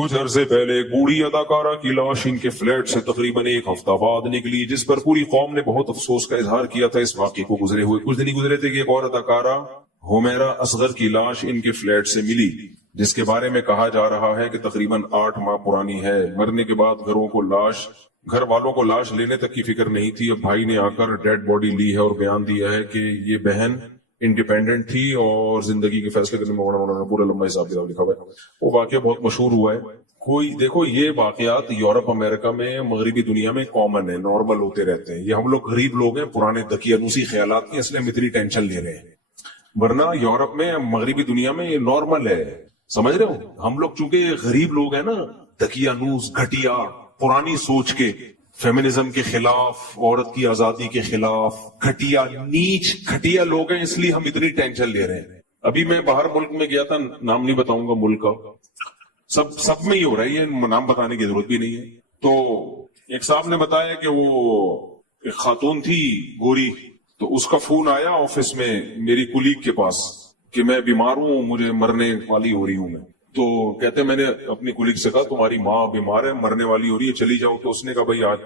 کچھ عرصے پہلے ایک بوڑھی اداکارہ کی لاش ان کے فلیٹ سے تقریباً ایک ہفتہ بعد نکلی، جس پر پوری قوم نے بہت افسوس کا اظہار کیا تھا۔ اس واقعے کو گزرے ہوئے کچھ دن ہی گزرے تھے کہ ایک اور اداکارہ ہومیرا اصغر کی لاش ان کے فلیٹ سے ملی، جس کے بارے میں کہا جا رہا ہے کہ تقریباً 8 ماہ پرانی ہے۔ مرنے کے بعد گھر والوں کو لاش لینے تک کی فکر نہیں تھی۔ اب بھائی نے آ کر ڈیڈ باڈی لی ہے اور بیان دیا ہے کہ یہ بہن انڈیپینڈنٹ تھی اور زندگی کے فیصلے کرنے میں پورا لمبا حساب کتاب لکھا ہوا ہے۔ وہ واقعہ بہت مشہور ہوا ہے۔ دیکھو یہ واقعات یورپ امریکہ میں مغربی دنیا میں کامن ہے، نارمل ہوتے رہتے ہیں۔ یہ ہم لوگ غریب لوگ ہیں پرانے دقیانوسی خیالات کی، اس لیے ہم اتنی ٹینشن لے رہے ہیں، ورنہ یورپ میں مغربی دنیا میں یہ نارمل ہے، سمجھ رہے ہو؟ ہم لوگ چونکہ غریب لوگ ہیں نا، دقیانوس گھٹیا پرانی سوچ کے، فیمنزم کے خلاف، عورت کی آزادی کے خلاف، گھٹیا نیچ گھٹیا لوگ ہیں، اس لیے ہم اتنی ٹینشن لے رہے ہیں۔ ابھی میں باہر ملک میں گیا تھا، نام نہیں بتاؤں گا ملک کا، سب میں ہی ہو رہا ہے، یہ نام بتانے کی ضرورت بھی نہیں ہے۔ تو ایک صاحب نے بتایا کہ وہ ایک خاتون تھی گوری، تو اس کا فون آیا آفس میں میری کولیگ کے پاس کہ میں بیمار ہوں، مجھے مرنے والی ہو رہی ہوں میں۔ تو کہتے میں نے اپنی کولیگ سے کہا تمہاری ماں بیمار ہے، مرنے والی ہو رہی ہے، چلی جاؤ۔ تو اس نے کہا بھائی آج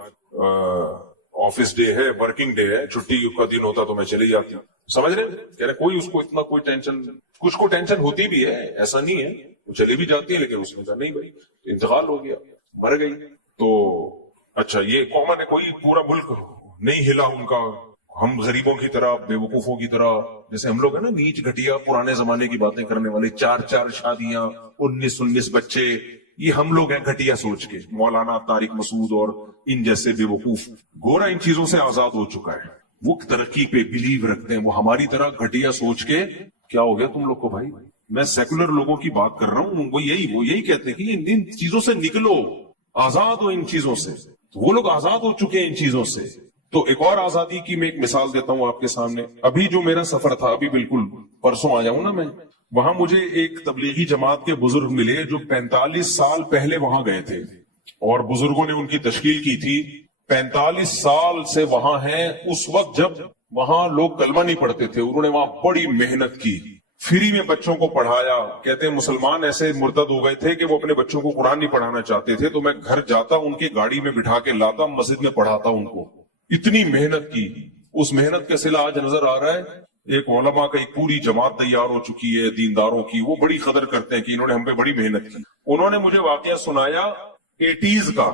آفس ڈے ہے، ورکنگ ڈے ہے، چھٹی کا دن ہوتا تو میں چلی جاتی۔ سمجھ رہے؟ کہہ رہے کوئی اس کو اتنا کوئی ٹینشن، کچھ کو ٹینشن ہوتی بھی ہے، ایسا نہیں ہے، وہ چلی بھی جاتی ہے، لیکن اس نے کہا نہیں بھائی انتقال ہو گیا، مر گئی۔ تو اچھا یہ کامن ہے، کوئی پورا ملک نہیں ہلا ان کا، ہم غریبوں کی طرح، بے وقوفوں کی طرح، جیسے ہم لوگ ہیں نا نیچ گھٹیا پرانے زمانے کی باتیں کرنے والے، 4 شادیاں، 19 بچے، یہ ہم لوگ ہیں گھٹیا سوچ کے، مولانا طارق مسعود اور ان جیسے بے وقوف۔ گورا ان چیزوں سے آزاد ہو چکا ہے، وہ ترقی پہ بلیو رکھتے ہیں، وہ ہماری طرح گھٹیا سوچ کے کیا ہو گیا تم لوگ کو بھائی؟ میں سیکولر لوگوں کی بات کر رہا ہوں، وہ یہی کہتے ہیں کہ ان چیزوں سے نکلو، آزاد ہو ان چیزوں سے۔ وہ لوگ آزاد ہو چکے ہیں ان چیزوں سے۔ تو ایک اور آزادی کی میں ایک مثال دیتا ہوں آپ کے سامنے۔ ابھی جو میرا سفر تھا، ابھی بالکل پرسوں آیا ہوں نا میں، وہاں مجھے ایک تبلیغی جماعت کے بزرگ ملے جو 45 سال پہلے وہاں گئے تھے، اور بزرگوں نے ان کی تشکیل کی تھی، 45 سال سے وہاں ہیں۔ اس وقت جب وہاں لوگ کلمہ نہیں پڑھتے تھے، انہوں نے وہاں بڑی محنت کی، فری میں بچوں کو پڑھایا۔ کہتے ہیں مسلمان ایسے مرتد ہو گئے تھے کہ وہ اپنے بچوں کو قرآن نہیں پڑھانا چاہتے تھے، تو میں گھر جاتا، ان کی گاڑی میں بٹھا کے لاتا، مسجد میں پڑھاتا ان کو۔ اتنی محنت کی، اس محنت کا صلہ آج نظر آ رہا ہے۔ ایک علماء کا ایک پوری جماعت تیار ہو چکی ہے دینداروں کی، وہ بڑی قدر کرتے ہیں کہ انہوں نے ہم پہ بڑی محنت کی۔ انہوں نے مجھے واقعہ سنایا 80s کا،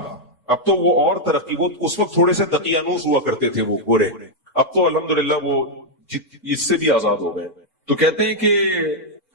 اب تو وہ اور ترقی، وہ اس وقت تھوڑے سے دقیانوس ہوا کرتے تھے وہ گورے، اب تو الحمدللہ وہ اس سے بھی آزاد ہو گئے۔ تو کہتے ہیں کہ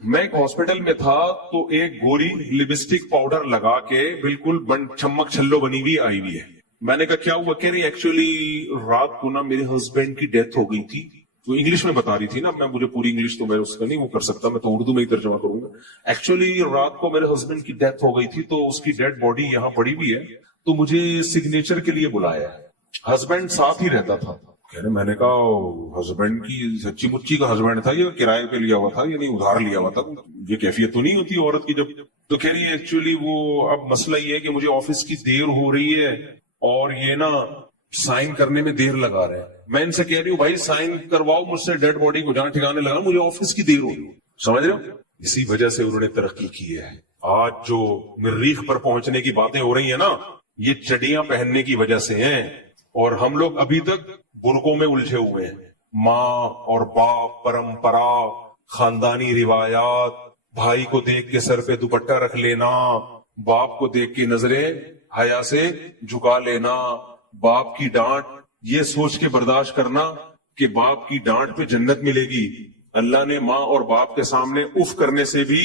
میں ایک ہاسپٹل میں تھا، تو ایک گوری لپسٹک پاؤڈر لگا کے بالکل چھمک چھلو بنی ہوئی آئی ہوئی ہے۔ میں نے کہا کیا ہوا؟ کہہ رہی ایکچولی رات کو نا میرے ہسبینڈ کی ڈیتھ ہو گئی تھی۔ وہ انگلش میں بتا رہی تھی نا، مجھے پوری انگلش تو میں اس کا نہیں وہ کر سکتا، میں تو اردو میں ہی ترجمہ کروں گا۔ ایکچولی رات کو میرے ہسبینڈ کی ڈیتھ ہو گئی تھی، تو اس کی ڈیڈ باڈی یہاں پڑی ہوئی ہے، تو مجھے سگنیچر کے لیے بلایا ہے۔ ہسبینڈ ساتھ ہی رہتا تھا۔ کہہ رہے میں نے کہا ہسبینڈ کی سچی مچی کا ہسبینڈ تھا یا کرائے پہ لیا ہوا تھا، یعنی ادھار لیا ہوا تھا؟ یہ کیفیت تو نہیں ہوتی عورت کی جب۔ تو کہہ رہی ہے ایکچولی وہ اب مسئلہ یہ ہے کہ مجھے آفس کی دیر ہو رہی ہے، اور یہ نا سائن کرنے میں دیر لگا رہے ہیں۔ میں ان سے کہہ رہی ہوں بھائی سائن کرواؤ مجھ سے ڈیڈ باڈی کو، جہاں ٹھکانے لگا، مجھے آفس کی دیر ہو رہی ہے۔ سمجھ رہے ہو؟ اسی وجہ سے انہوں نے ترقی کی ہے۔ آج جو مریخ پر پہنچنے کی باتیں ہو رہی ہیں نا، یہ چڈیاں پہننے کی وجہ سے ہیں، اور ہم لوگ ابھی تک برقعوں میں الجھے ہوئے ہیں۔ ماں اور باپ، پرمپرا، خاندانی روایات، بھائی کو دیکھ کے سر پہ دوپٹہ رکھ لینا، باپ کو دیکھ کے نظریں حیا سے جھکا لینا، باپ کی ڈانٹ یہ سوچ کے برداشت کرنا کہ باپ کی ڈانٹ پہ جنت ملے گی۔ اللہ نے ماں اور باپ کے سامنے اف کرنے سے بھی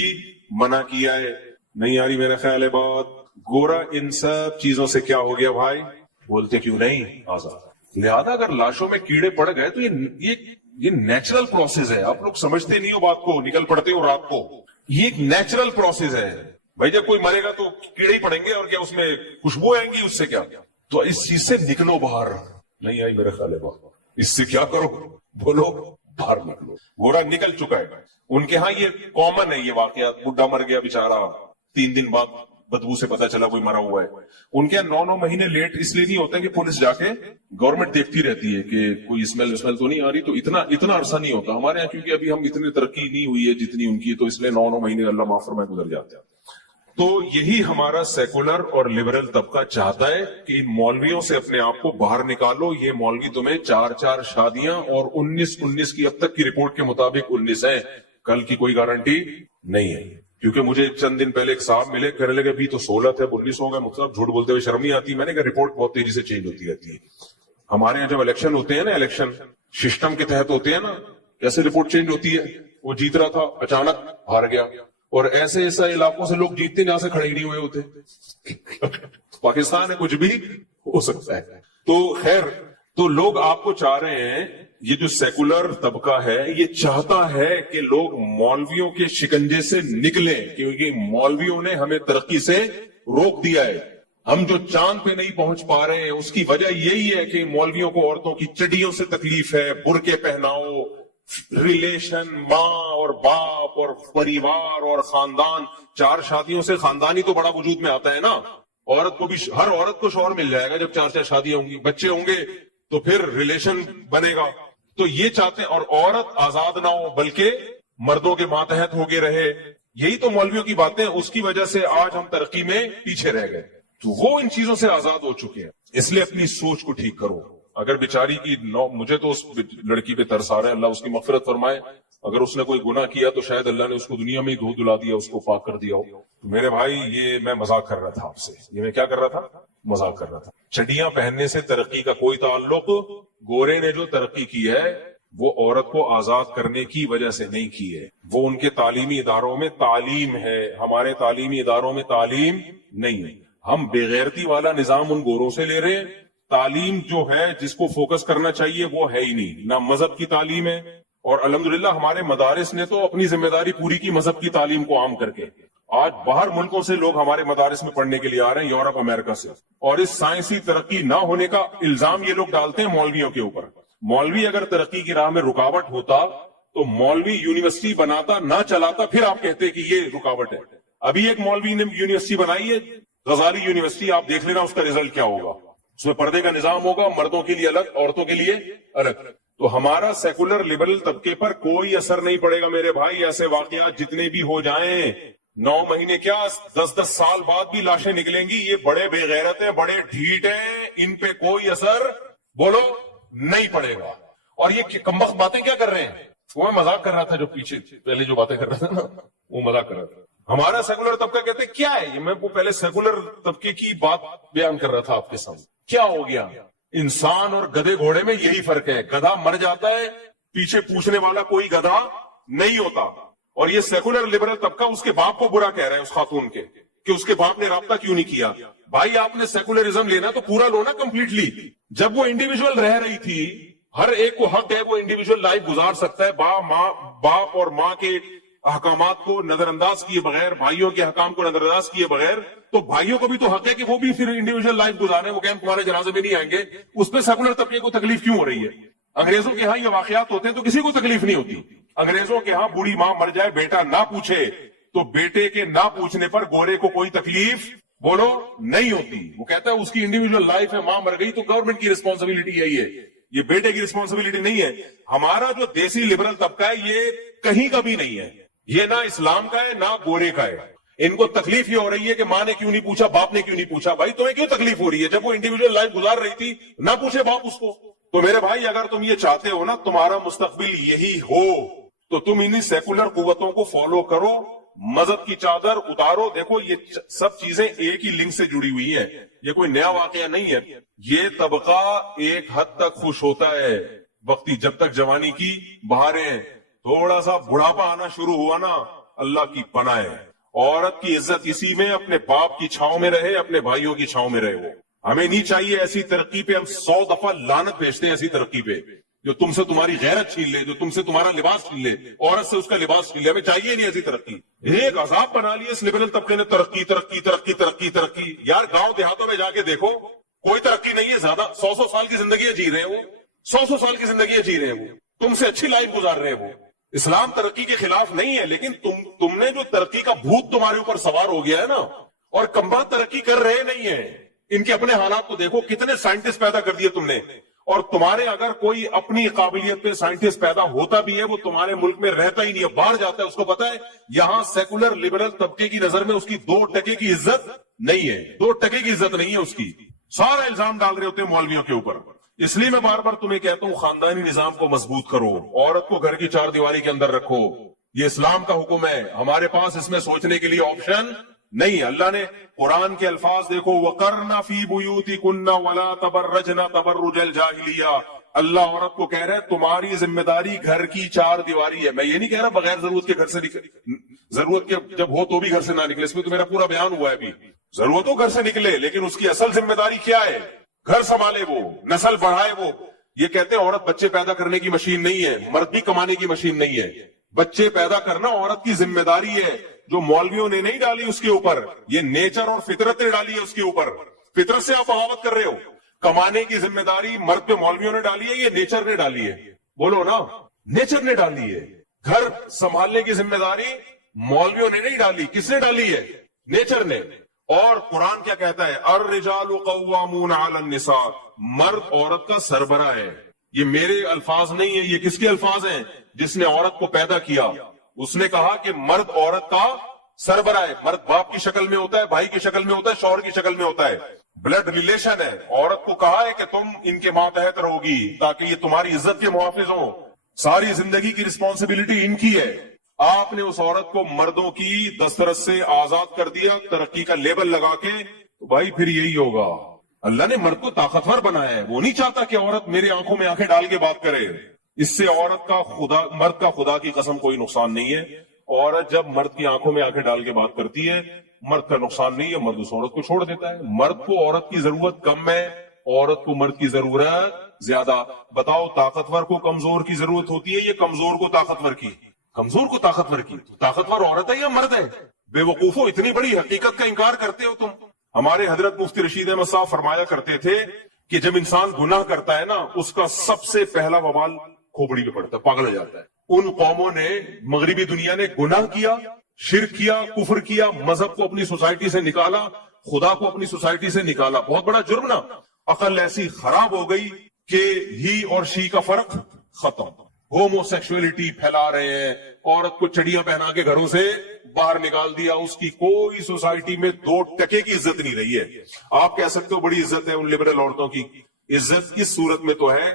منع کیا ہے۔ نہیں آ رہی میرا خیال ہے بات؟ گورا ان سب چیزوں سے کیا ہو گیا بھائی؟ بولتے کیوں نہیں؟ آزاد۔ لہذا اگر لاشوں میں کیڑے پڑ گئے تو یہ نیچرل پروسیس ہے۔ آپ لوگ سمجھتے نہیں ہو بات کو، نکل پڑتے ہو رات کو۔ یہ ایک نیچرل پروسیس ہے بھائی، جب کوئی مرے گا تو کیڑے ہی پڑیں گے، اور کیا اس میں خوشبو آئیں گی؟ اس سے کیا؟ تو اس چیز سے نکلو باہر۔ نہیں آئی میرے خیال ہے بات؟ اس سے کیا کرو؟ بولو باہر نکلو۔ گورا نکل چکا ہے۔ ان کے ہاں یہ کامن ہے یہ واقعات، بڈھا مر گیا بیچارہ، 3 دن بعد بدبو سے پتا چلا کوئی مرا ہوا ہے۔ ان کے 9 مہینے لیٹ اس لیے نہیں ہوتا کہ پولیس جا کے گورنمنٹ دیکھتی رہتی ہے کہ کوئی اسمیل تو نہیں آ رہی، تو اتنا عرصہ نہیں ہوتا ہمارے یہاں، کیونکہ ابھی ہم اتنی ترقی نہیں ہوئی ہے جتنی ان کی، تو اس لیے 9 مہینے اللہ معاف فرمائے گزر جاتے ہیں۔ تو یہی ہمارا سیکولر اور لبرل طبقہ چاہتا ہے کہ ان مولویوں سے اپنے آپ کو باہر نکالو. یہ مولوی تمہیں 4 شادیاں اور 19 کی اب تک کی رپورٹ کے مطابق 19 ہیں. کل کی کوئی گارنٹی نہیں ہے. کیونکہ مجھے چند دن پہلے ایک صاحب ملے, کہنے لگے ابھی تو 16 تھے 19 ہو گئے. مطلب جھوٹ بولتے ہوئے شرم نہیں آتی. میں نے کہا رپورٹ بہت تیزی سے چینج ہوتی رہتی ہے. ہمارے یہاں جب الیکشن ہوتے ہیں نا, الیکشن سسٹم کے تحت ہوتے ہیں نا, کیسے رپورٹ چینج ہوتی ہے. وہ جیت رہا تھا, اچانک ہار گیا. اور ایسے علاقوں سے لوگ جیتتے جہاں سے کھڑے ہی نہیں ہوئے ہوتے. پاکستان ہے, کچھ بھی ہو سکتا ہے. تو خیر, تو لوگ آپ کو چاہ رہے ہیں, یہ جو سیکولر طبقہ ہے یہ چاہتا ہے کہ لوگ مولویوں کے شکنجے سے نکلیں, کیونکہ مولویوں نے ہمیں ترقی سے روک دیا ہے. ہم جو چاند پہ نہیں پہنچ پا رہے ہیں اس کی وجہ یہی ہے کہ مولویوں کو عورتوں کی چڈیوں سے تکلیف ہے. برقعے پہناؤ, ریلیشن, ماں اور باپ اور پریوار اور خاندان. 4 شادیوں سے خاندانی تو بڑا وجود میں آتا ہے نا. عورت کو بھی, ہر عورت کو شوہر مل جائے گا جب 4 شادیاں ہوں گی, بچے ہوں گے تو پھر ریلیشن بنے گا. تو یہ چاہتے ہیں. اور عورت آزاد نہ ہو بلکہ مردوں کے ماتحت ہو کے رہے. یہی تو مولویوں کی باتیں. اس کی وجہ سے آج ہم ترقی میں پیچھے رہ گئے. تو وہ ان چیزوں سے آزاد ہو چکے ہیں. اس لیے اپنی سوچ کو ٹھیک کرو. اگر بیچاری کی مجھے تو اس لڑکی پہ ترس آ رہا ہے, اللہ اس کی مغفرت فرمائے. اگر اس نے کوئی گناہ کیا تو شاید اللہ نے اس کو دنیا میں ہی دھو دلا دیا, اس کو پاک کر دیا ہو. میرے بھائی یہ میں مذاق کر رہا تھا آپ سے. یہ میں کیا کر رہا تھا, مذاق کر رہا تھا. چڈیاں پہننے سے ترقی کا کوئی تعلق. گورے نے جو ترقی کی ہے وہ عورت کو آزاد کرنے کی وجہ سے نہیں کی ہے, وہ ان کے تعلیمی اداروں میں تعلیم ہے. ہمارے تعلیمی اداروں میں تعلیم نہیں ہے. ہم بےغیرتی والا نظام ان گوروں سے لے رہے ہیں. تعلیم جو ہے جس کو فوکس کرنا چاہیے وہ ہے ہی نہیں. نہ مذہب کی تعلیم ہے, اور الحمدللہ ہمارے مدارس نے تو اپنی ذمہ داری پوری کی مذہب کی تعلیم کو عام کر کے. آج باہر ملکوں سے لوگ ہمارے مدارس میں پڑھنے کے لیے آ رہے ہیں, یورپ امریکہ سے. اور اس سائنسی ترقی نہ ہونے کا الزام یہ لوگ ڈالتے ہیں مولویوں کے اوپر. مولوی اگر ترقی کی راہ میں رکاوٹ ہوتا تو مولوی یونیورسٹی بناتا نہ چلاتا, پھر آپ کہتے کہ یہ رکاوٹ ہے. ابھی ایک مولوی نے یونیورسٹی بنائی ہے, غزالی یونیورسٹی. آپ دیکھ لینا اس کا رزلٹ کیا ہوگا. اس میں پردے کا نظام ہوگا, مردوں کے لیے الگ, عورتوں کے لیے الگ. تو ہمارا سیکولر لبرل طبقے پر کوئی اثر نہیں پڑے گا میرے بھائی. ایسے واقعات جتنے بھی ہو جائیں, 9 مہینے کیا 10 سال بعد بھی لاشیں نکلیں گی. یہ بڑے بے غیرت ہیں, بڑے ڈھیٹ ہیں, ان پہ کوئی اثر بولو نہیں پڑے گا. اور یہ کمبخت باتیں کیا کر رہے ہیں, وہ میں مذاق کر رہا تھا. جو پیچھے پہلے جو باتیں کر رہا تھا نا, وہ مذاق کر رہا تھا. ہمارا سیکولر طبقہ کہتے ہیں کیا ہے یہ. میں وہ پہلے سیکولر طبقے کی بات بیان کر رہا تھا آپ کے سامنے. کیا ہو گیا, انسان اور گدھے گھوڑے میں یہی فرق ہے. گدھا مر جاتا ہے, پیچھے پوچھنے والا کوئی گدھا نہیں ہوتا. اور یہ سیکولر لبرل طبقہ اس کے باپ کو برا کہہ رہا ہے, اس خاتون کے, کہ اس کے باپ نے رابطہ کیوں نہیں کیا. بھائی آپ نے سیکولرزم لینا تو پورا لو نا کمپلیٹلی. جب وہ انڈیویجول رہ رہی تھی, ہر ایک کو حق ہے وہ انڈیویجول لائف گزار سکتا ہے, باپ اور ماں کے احکامات کو نظر انداز کیے بغیر, بھائیوں کے حکام کو نظر انداز کیے بغیر. تو بھائیوں کو بھی تو حق ہے کہ وہ بھی پھر انڈیویجول لائف گزارے. وہ کہ ہم تمہارے جنازے میں نہیں آئیں گے. اس پہ سیکولر طبقے کو تکلیف کیوں ہو رہی ہے. انگریزوں کے ہاں یہ واقعات ہوتے ہیں تو کسی کو تکلیف نہیں ہوتی. انگریزوں کے ہاں بوڑھی ماں مر جائے, بیٹا نہ پوچھے, تو بیٹے کے نہ پوچھنے پر گورے کو کوئی تکلیف بولو نہیں ہوتی. وہ کہتا ہے اس کی انڈیویجول لائف ہے, ماں مر گئی تو گورنمنٹ کی رسپانسبلٹی یہی ہے, یہ بیٹے کی رسپانسبلٹی نہیں ہے. ہمارا جو دیسی لبرل طبقہ ہے یہ کہیں کا بھی نہیں ہے. یہ نہ اسلام کا ہے نہ گورے کا ہے. ان کو تکلیف یہ ہو رہی ہے کہ ماں نے کیوں نہیں پوچھا, باپ نے کیوں نہیں پوچھا. بھائی تمہیں کیوں تکلیف ہو رہی ہے جب وہ انڈیویجول لائف گزار رہی تھی, نہ پوچھے باپ اس کو. تو میرے بھائی اگر تم یہ چاہتے ہو نا تمہارا مستقبل یہی ہو, تو تم انہی سیکولر قوتوں کو فالو کرو, مذہب کی چادر اتارو. دیکھو یہ سب چیزیں ایک ہی لنک سے جڑی ہوئی ہیں, یہ کوئی نیا واقعہ نہیں ہے. یہ طبقہ ایک حد تک خوش ہوتا ہے وقتی, جب تک جوانی کی بہاریں. تھوڑا سا بڑھاپا آنا شروع ہوا نا, اللہ کی پناہ ہے. عورت کی عزت اسی میں اپنے باپ کی چھاؤں میں رہے, اپنے بھائیوں کی چھاؤں میں رہے. وہ ہمیں نہیں چاہیے ایسی ترقی پہ. ہم 100 دفعہ لعنت بھیجتے ہیں ایسی ترقی پہ جو تم سے تمہاری غیرت چھین لے, جو تم سے تمہارا لباس چھین لے, عورت سے اس کا لباس چھین لے. ہمیں چاہیے نہیں ایسی ترقی. ایک عذاب بنا لیا اس لبرل طبقے نے, ترقی ترقی ترقی ترقی ترقی. یار گاؤں دیہاتوں میں جا کے دیکھو, کوئی ترقی نہیں ہے. زیادہ 100 سال کی زندگیاں جی رہے ہیں وہ, 100 سال کی زندگیاں جی رہے ہیں وہ, تم سے اچھی لائف گزار رہے ہیں وہ. اسلام ترقی کے خلاف نہیں ہے, لیکن تم نے جو ترقی کا بھوت تمہارے اوپر سوار ہو گیا ہے نا, اور کمبا ترقی کر رہے نہیں ہیں. ان کے اپنے حالات کو دیکھو, کتنے سائنٹسٹ پیدا کر دیے تم نے, اور تمہارے اگر کوئی اپنی قابلیت پہ سائنٹسٹ پیدا ہوتا بھی ہے وہ تمہارے ملک میں رہتا ہی نہیں ہے, باہر جاتا ہے. اس کو پتا ہے یہاں سیکولر لبرل طبقے کی نظر میں اس کی 2% کی عزت نہیں ہے, 2% کی عزت نہیں ہے اس کی. سارا الزام ڈال رہے ہوتے ہیں مولویوں کے اوپر. اس لیے میں بار بار تمہیں کہتا ہوں خاندانی نظام کو مضبوط کرو, عورت کو گھر کی 4 دیواری کے اندر رکھو. یہ اسلام کا حکم ہے, ہمارے پاس اس میں سوچنے کے لیے آپشن نہیں. اللہ نے قرآن کے الفاظ دیکھو, وَقَرْنَ فِي بُيُوتِكُنَّ وَلَا تَبَرَّجْنَ تَبَرُّجَ الْجَاهِلِيَّةِ. اللہ عورت کو کہہ رہا ہے تمہاری ذمہ داری گھر کی 4 دیواری ہے. میں یہ نہیں کہہ رہا بغیر ضرورت کے گھر سے ضرورت کے جب ہو تو بھی گھر سے نہ نکلے, اس میں تو میرا پورا بیان ہوا ہے ابھی. ضرورت ہو گھر سے نکلے, لیکن اس کی اصل ذمہ داری کیا ہے؟ گھر سنبھالے, وہ نسل بڑھائے. وہ یہ کہتے ہیں عورت بچے پیدا کرنے کی مشین نہیں ہے, مرد بھی کمانے کی مشین نہیں ہے. بچے پیدا کرنا عورت کی ذمہ داری ہے, جو مولویوں نے نہیں ڈالی اس کے اوپر, یہ نیچر اور فطرت نے ڈالی ہے اس کے اوپر. فطرت سے آپ بغاوت کر رہے ہو. کمانے کی ذمہ داری مرد پہ مولویوں نے ڈالی ہے, یہ نیچر نے ڈالی ہے. بولو نا, نیچر نے ڈالی ہے. گھر سنبھالنے کی ذمہ داری مولویوں نے نہیں ڈالی. کس نے ڈالی ہے؟ نیچر نے. اور قرآن کیا کہتا ہے؟ الرجال قوامون علی النساء, مرد عورت کا سربراہ ہے. یہ میرے الفاظ نہیں ہیں, یہ کس کے الفاظ ہیں؟ جس نے عورت کو پیدا کیا. اس نے کہا کہ مرد عورت کا سربراہ ہے. مرد باپ کی شکل میں ہوتا ہے, بھائی کی شکل میں ہوتا ہے, شوہر کی شکل میں ہوتا ہے. بلڈ ریلیشن ہے. عورت کو کہا ہے کہ تم ان کے ماتحت رہو گی تاکہ یہ تمہاری عزت کے محافظ ہوں. ساری زندگی کی رسپانسبلٹی ان کی ہے. آپ نے اس عورت کو مردوں کی دسترس سے آزاد کر دیا ترقی کا لیبل لگا کے, تو بھائی پھر یہی ہوگا. اللہ نے مرد کو طاقتور بنایا ہے. وہ نہیں چاہتا کہ عورت میرے آنکھوں میں آنکھیں ڈال کے بات کرے. اس سے عورت کا مرد کا خدا کی قسم کوئی نقصان نہیں ہے. عورت جب مرد کی آنکھوں میں آنکھیں ڈال کے بات کرتی ہے, مرد کا نقصان نہیں ہے. مرد اس عورت کو چھوڑ دیتا ہے. مرد کو عورت کی ضرورت کم ہے, عورت کو مرد کی ضرورت زیادہ. بتاؤ طاقتور کو کمزور کی ضرورت ہوتی ہے, یہ کمزور کو طاقتور کی؟ کمزور کو طاقتور کی. طاقتور عورت ہے یا مرد ہے؟ بے وقوفو, اتنی بڑی حقیقت کا انکار کرتے ہو تم. ہمارے حضرت مفتی رشید احمد صاحب فرمایا کرتے تھے کہ جب انسان گناہ کرتا ہے نا, اس کا سب سے پہلا وبال کھوپڑی پہ پڑتا ہے, پاگل ہو جاتا ہے. ان قوموں نے, مغربی دنیا نے گناہ کیا, شرک کیا, کفر کیا, مذہب کو اپنی سوسائٹی سے نکالا, خدا کو اپنی سوسائٹی سے نکالا. بہت بڑا جرم نا. عقل ایسی خراب ہو گئی کہ ہی اور شی کا فرق ختم. ہومو سیکشولیٹی پھیلا رہے ہیں, عورت کو چڑیاں پہنا کے گھروں سے باہر نکال دیا. اس کی کوئی سوسائٹی میں 2% کی عزت نہیں رہی ہے. آپ کہہ سکتے ہو بڑی عزت ہے ان لبرل عورتوں کی. عزت اس صورت میں تو ہے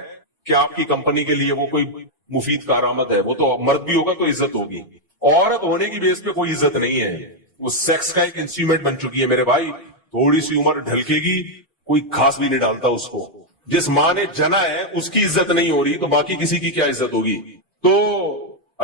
کہ آپ کی کمپنی کے لیے وہ کوئی مفید کارآمد ہے. وہ تو مرد بھی ہوگا تو عزت ہوگی. عورت ہونے کی بیس پہ کوئی عزت نہیں ہے. وہ سیکس کا ایک انسٹرومنٹ بن چکی ہے میرے بھائی. تھوڑی سی عمر ڈھلکے گی, کوئی گھاس بھی نہیں ڈالتا اس کو. جس ماں نے جنا ہے اس کی عزت نہیں ہو رہی تو باقی کسی کی کیا عزت ہوگی؟ تو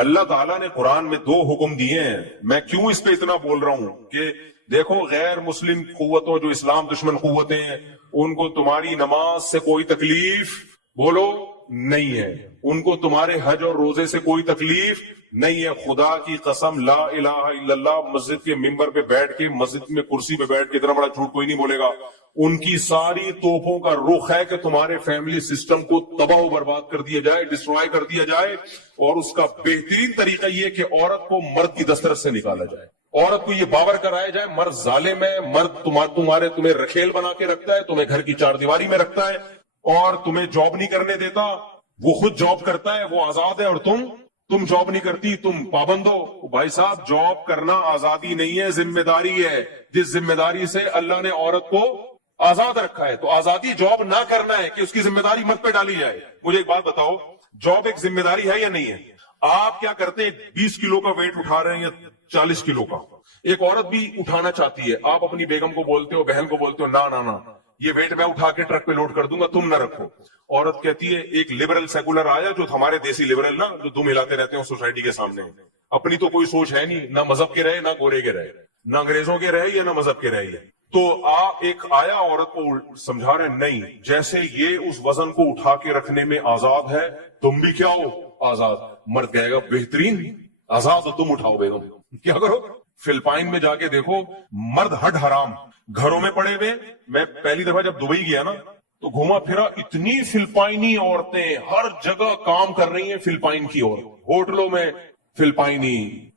اللہ تعالیٰ نے قرآن میں 2 حکم دیے ہیں. میں کیوں اس پہ اتنا بول رہا ہوں کہ دیکھو غیر مسلم قوتوں, جو اسلام دشمن قوتیں ہیں, ان کو تمہاری نماز سے کوئی تکلیف بولو نہیں ہے. ان کو تمہارے حج اور روزے سے کوئی تکلیف نہیں ہے. خدا کی قسم لا الہ الا اللہ, مسجد کے ممبر پہ بیٹھ کے, مسجد میں کرسی پہ بیٹھ کے, اتنا بڑا جھوٹ کوئی نہیں بولے گا. ان کی ساری توپوں کا رخ ہے کہ تمہارے فیملی سسٹم کو تباہ و برباد کر دیا جائے, ڈسٹرائے کر دیا جائے. اور اس کا بہترین طریقہ یہ کہ عورت کو مرد کی دسترس سے نکالا جائے. عورت کو یہ باور کرایا جائے مرد ظالم ہے, مرد تمہیں رکھیل بنا کے رکھتا ہے, تمہیں گھر کی 4 دیواری میں رکھتا ہے, اور تمہیں جاب نہیں کرنے دیتا. وہ خود جاب کرتا ہے, وہ آزاد ہے, اور تم جاب نہیں کرتی, تم پابند ہو. بھائی صاحب, جاب کرنا آزادی نہیں ہے, ذمہ داری ہے. جس ذمہ داری سے اللہ نے عورت کو آزاد رکھا ہے, تو آزادی جاب نہ کرنا ہے کہ اس کی ذمہ داری مرد پہ ڈالی جائے. مجھے ایک بات بتاؤ, جاب ایک ذمہ داری ہے یا نہیں ہے؟ آپ کیا کرتے ہیں, 20 کلو کا ویٹ اٹھا رہے ہیں یا 40 کلو کا؟ ایک عورت بھی اٹھانا چاہتی ہے, آپ اپنی بیگم کو بولتے ہو, بہن کو بولتے ہو, نہ یہ ویٹ میں اٹھا کے ٹرک پہ لوڈ کر دوں گا, تم نہ رکھو. عورت کہتی ہے, ایک لبرل سیکولر آیا, جو ہمارے دیسی لبرل نا, جو دم ہلاتے رہتے ہیں سوسائٹی کے سامنے, اپنی تو کوئی سوچ ہے نہیں, نہ مذہب کے رہے نہ گورے کے رہے, نہ انگریزوں کے رہے یا نہ مذہب کے رہے. تو ایک آیا, عورت کو سمجھا رہے, نہیں, جیسے یہ اس وزن کو اٹھا کے رکھنے میں آزاد ہے, تم بھی کیا ہو, آزاد. مرد کہے گا بہترین, آزاد, تم اٹھاؤ بیگم. کیا کرو؟ فلپائن میں جا کے دیکھو, مرد ہڈ حرام گھروں میں پڑے ہوئے. میں پہلی دفعہ جب دبئی گیا نا تو گھوما پھرا, اتنی فلپائنی عورتیں ہر جگہ کام کر رہی ہیں. فلپائن کی عورت, ہوٹلوں میں فلپائنی,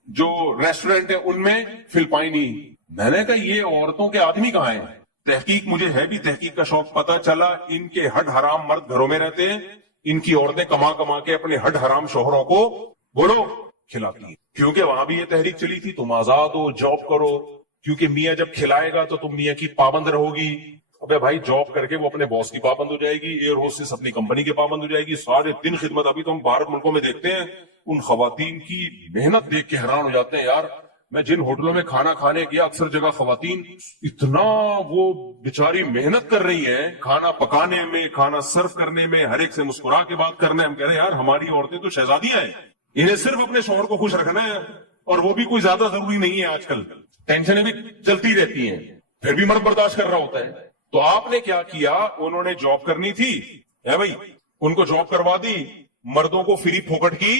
جو ریسٹورینٹ ہے ان میں فلپائنی. میں نے کہا یہ عورتوں کے آدمی کہاں ہیں؟ تحقیق مجھے ہے بھی تحقیق کا شوق, پتا چلا ان کے ہڈ حرام مرد گھروں میں رہتے ہیں, ان کی عورتیں کما کما کے اپنے ہڈ حرام شوہروں کو بولو کھلاتی ہیں. کیونکہ وہاں بھی یہ تحریک چلی تھی تم آزاد ہو, جاب کرو, کیونکہ میاں جب کھلائے گا تو تم میاں کی پابند رہو گی. ابے بھائی جاب کر کے وہ اپنے باس کی پابند ہو جائے گی, ایئر ہوسٹس اپنی کمپنی کے پابند ہو جائے گی, سارے دن خدمت. ابھی تو ہم باہر ملکوں میں دیکھتے ہیں ان خواتین کی محنت دیکھ کے حیران ہو جاتے ہیں. یار میں جن ہوٹلوں میں کھانا کھانے گیا اکثر جگہ خواتین اتنا وہ بیچاری محنت کر رہی ہیں کھانا پکانے میں, کھانا سرو کرنے میں, ہر ایک سے مسکرا کے بات کرنا ہے. ہم کہہ رہے ہیں یار ہماری عورتیں تو شہزادیاں ہیں, انہیں صرف اپنے شوہر کو خوش رکھنا ہے, اور وہ بھی کوئی زیادہ ضروری نہیں ہے. آج کل ٹینشنیں بھی چلتی رہتی ہیں, پھر بھی مرد برداشت کر رہا ہوتا ہے. تو آپ نے کیا کیا, انہوں نے جاب کرنی تھی ہے بھائی, ان کو جاب کروا دی, مردوں کو فری پھوکٹ کی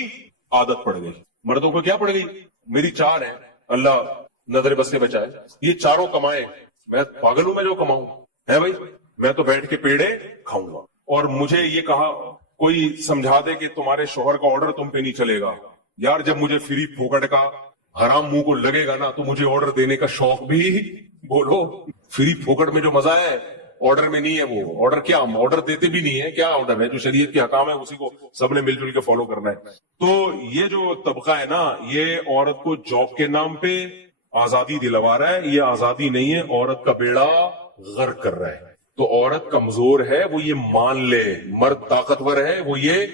عادت پڑ گئی. مردوں کو کیا پڑ گئی, میری چار ہے, اللہ نظر بس سے بچائے, یہ چاروں کمائے, میں پاگل ہوں میں جو کماؤں ہے بھائی, میں تو بیٹھ کے پیڑے کھاؤں گا. اور مجھے یہ کہا کوئی سمجھا دے کہ تمہارے شوہر کا آرڈر تم پہ نہیں چلے گا. یار جب مجھے فری پھوکٹ کا حرام منہ کو لگے گا نا تو مجھے آرڈر دینے کا شوق بھی بولو. فری پھوکٹ میں جو مزہ ہے آرڈر میں نہیں ہے. وہ آرڈر کیا, ہم آرڈر دیتے بھی نہیں ہے, کیا آرڈر ہے, جو شریعت کے حکام ہے اسی کو سب نے مل جل کے فالو کرنا ہے. تو یہ جو طبقہ ہے نا, یہ عورت کو جاب کے نام پہ آزادی دلوا رہا ہے. یہ آزادی نہیں ہے, عورت کا بیڑا غرق کر رہا ہے. تو عورت کمزور ہے وہ یہ مان لے, مرد طاقتور ہے وہ یہ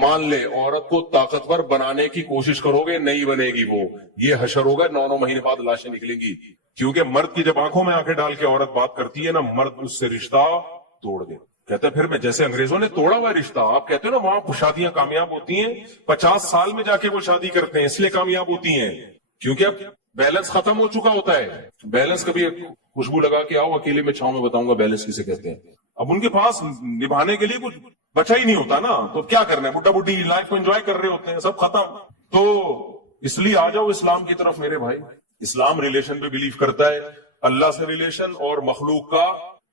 مان لے. عورت کو طاقتور بنانے کی کوشش کرو گے نہیں بنے گی وہ, یہ حشر ہوگا, 9 مہینے بعد لاشیں نکلیں گی. کیونکہ مرد کی جب آنکھوں میں آنکھیں ڈال کے عورت بات کرتی ہے نا, مرد اس سے رشتہ توڑ دے. کہتے ہیں پھر میں جیسے انگریزوں نے توڑا ہوا رشتہ, آپ کہتے ہیں نا وہاں شادیاں کامیاب ہوتی ہیں 50 سال میں جا کے وہ شادی کرتے ہیں, اس لیے کامیاب ہوتی ہیں کیونکہ اب بیلنس ختم ہو چکا ہوتا ہے. بیلنس کبھی خوشبو لگا کے آؤ اکیلے میں چھاؤں میں بتاؤں گا بیلنس کسے کہتے ہیں. اب ان کے پاس نبھانے کے لیے کچھ بچا ہی نہیں ہوتا نا, تو کیا کرنا ہے, بڈھا بڈھی لائف کو انجوائے کر رہے ہوتے ہیں, سب ختم. تو اس لیے آ جاؤ اسلام کی طرف میرے بھائی. اسلام ریلیشن پہ بلیو کرتا ہے, اللہ سے ریلیشن اور مخلوق کا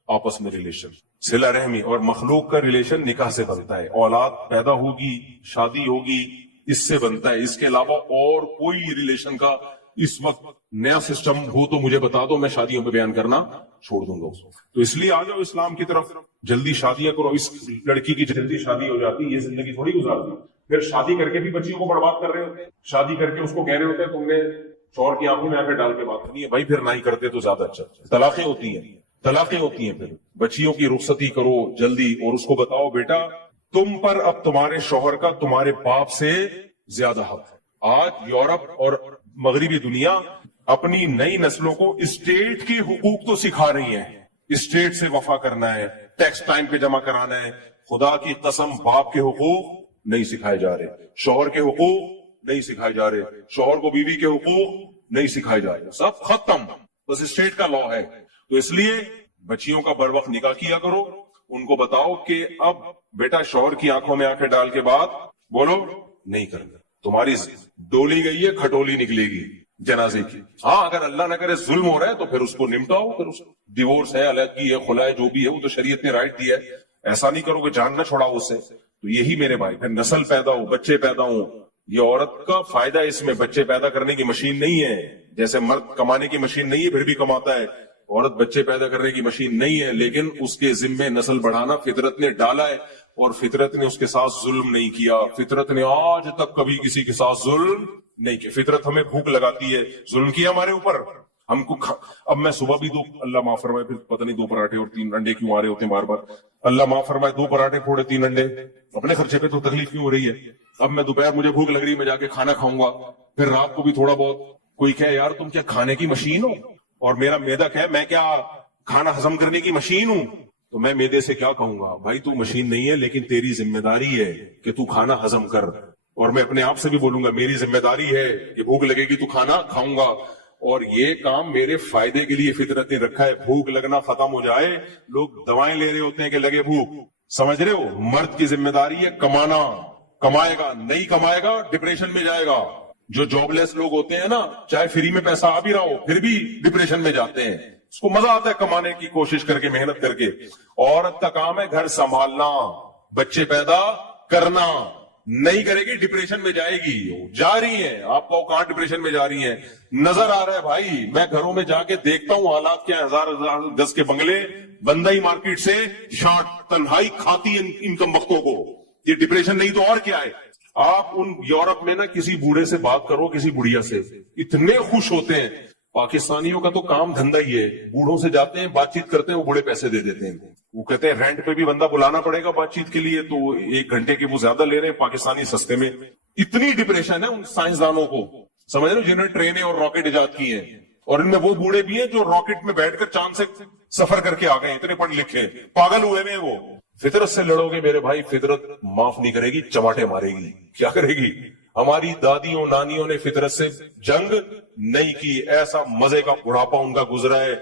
آپس میں ریلیشن, صلہ رحمی, اور مخلوق کا ریلیشن نکاح سے بنتا ہے. اولاد پیدا ہوگی, شادی ہوگی, اس سے بنتا ہے. اس کے علاوہ اور کوئی ریلیشن کا اس وقت نیا سسٹم ہو تو مجھے بتا دو, میں شادیوں پہ بیان کرنا چھوڑ دوں گا. تو اس لیے آ جاؤ اسلام کی طرف, جلدی شادیاں کرو. اس لڑکی کی جلدی شادی ہو جاتی, یہ زندگی تھوڑی گزارتی. پھر شادی کر کے بھی بچیوں کو برباد کر رہے ہوتے ہیں, شادی کر کے اس کو کہہ رہے ہوتے ہیں تم نے شوہر کی آنکھوں میں آنکھیں ڈال کے بات کرنی ہے. بھائی پھر نہ ہی کرتے تو زیادہ اچھا. طلاقیں ہوتی ہیں. پھر بچیوں کی رخصتی کرو جلدی, اور اس کو بتاؤ بیٹا تم پر اب تمہارے شوہر کا تمہارے باپ سے زیادہ حق ہے. آج یورپ اور مغربی دنیا اپنی نئی نسلوں کو اسٹیٹ کے حقوق تو سکھا رہی ہیں, اسٹیٹ سے وفا کرنا ہے, ٹیکس ٹائم پہ جمع کرانا ہے. خدا کی قسم باپ کے حقوق نہیں سکھائے جا رہے, شوہر کے حقوق نہیں سکھائے جا رہے, شوہر کو بیوی کے حقوق نہیں سکھائے جا رہے, سب ختم. بس اسٹیٹ کا لا ہے. تو اس لیے بچیوں کا بر وقت نکاح کیا کرو, ان کو بتاؤ کہ اب بیٹا شوہر کی آنکھوں میں آنکھیں ڈال کے بات بولو نہیں کرنا. تمہاری ڈولی گئی ہے, کھٹولی نکلے گی جنازے کی. ہاں اگر اللہ نہ کرے ظلم ہو رہا ہے تو پھر اس کو نمٹاؤ, پھر اس ڈیورس ہے, علیحدگی ہے, خلا ہے, جو بھی ہے وہ تو شریعت نے رائٹ دیا ہے. ایسا نہیں کرو کہ جان نہ چھوڑاؤ اس سے. تو یہی میرے بھائی, پھر نسل پیدا ہو, بچے پیدا ہوں. یہ عورت کا فائدہ اس میں, بچے پیدا کرنے کی مشین نہیں ہے. جیسے مرد کمانے کی مشین نہیں ہے پھر بھی کماتا ہے, عورت بچے پیدا کرنے کی مشین نہیں ہے, لیکن اس کے ذمے نسل بڑھانا فطرت نے ڈالا ہے, اور فطرت نے اس کے ساتھ ظلم نہیں کیا. فطرت نے آج تک کبھی کسی کے ساتھ ظلم نہیں کیا. فطرت ہمیں بھوک لگاتی ہے, ظلم کیا ہمارے اوپر, ہم کو اب میں صبح بھی اللہ معاف فرمائے, پھر پتہ نہیں 2 پراٹھے اور 3 انڈے کیوں آ رہے ہوتے ہیں بار بار. اللہ معاف فرمائے, 2 پراٹھے پھوڑے 3 انڈے, اپنے خرچے پہ تو تکلیف کیوں ہو رہی ہے. اب میں دوپہر مجھے بھوک لگ رہی ہے, میں جا کے کھانا کھاؤں گا. پھر رات کو بھی تھوڑا بہت, کوئی کہے یار تم کیا کھانے کی مشین ہو, اور میرا میدا کہے میں کیا کھانا ہضم کرنے کی مشین ہوں, تو میں میدے سے کیا کہوں گا, بھائی تو مشین نہیں ہے لیکن تیری ذمہ داری ہے کہ تو کھانا ہضم کر. اور میں اپنے آپ سے بھی بولوں گا میری ذمہ داری ہے کہ بھوک لگے گی تو کھانا کھاؤں گا, اور یہ کام میرے فائدے کے لیے فطرت نے رکھا ہے. بھوک لگنا ختم ہو جائے, لوگ دوائیں لے رہے ہوتے ہیں کہ لگے بھوک, سمجھ رہے ہو. مرد کی ذمہ داری ہے کمانا, کمائے گا, نہیں کمائے گا ڈپریشن میں جائے گا. جو جاب لیس لوگ ہوتے ہیں نا, چاہے فری میں پیسہ آ بھی رہا ہو پھر بھی ڈپریشن میں جاتے ہیں. اس کو مزہ آتا ہے کمانے کی کوشش کر کے, محنت کر کے. عورت کا کام ہے گھر سنبھالنا, بچے پیدا کرنا, نہیں کرے گی ڈپریشن میں جائے گی. جا رہی ہیں, آپ کو کہاں ڈپریشن میں جا رہی ہیں, نظر آ رہا ہے بھائی. میں گھروں میں جا کے دیکھتا ہوں حالات کیا, ہزار گز کے بنگلے, بندہ ہی مارکیٹ سے شارٹ, تنہائی کھاتی ان کم وقتوں کو. یہ ڈپریشن نہیں تو اور کیا ہے. آپ ان یورپ میں نا کسی بوڑھے سے بات کرو, کسی بڑھیا سے, اتنے خوش ہوتے ہیں. پاکستانیوں کا تو کام دھندا ہی ہے, بوڑھوں سے جاتے ہیں, بات چیت کرتے ہیں, وہ بڑے پیسے دے دیتے ہیں. وہ کہتے ہیں رینٹ پہ بھی بندہ بلانا پڑے گا بات چیت کے لیے, تو 1 گھنٹے کے وہ زیادہ لے رہے ہیں, پاکستانی سستے میں. اتنی ڈپریشن ہے ان سائنسدانوں کو, سمجھ رہے ہو, جنہوں نے ٹرینیں اور راکٹ ایجاد کی ہیں. اور ان میں وہ بوڑھے بھی ہیں جو راکٹ میں بیٹھ کر چاند سے سفر کر کے آ گئے, اتنے پڑھ لکھے, پاگل ہوئے میں. وہ فطرت سے لڑو گے میرے بھائی, فطرت معاف نہیں کرے گی, چماٹے مارے گی. کیا کرے گی؟ ہماری دادیوں نانیوں نے فطرت سے جنگ نہیں کی. ایسا مزے کا بڑھاپا ان کا گزرا ہے,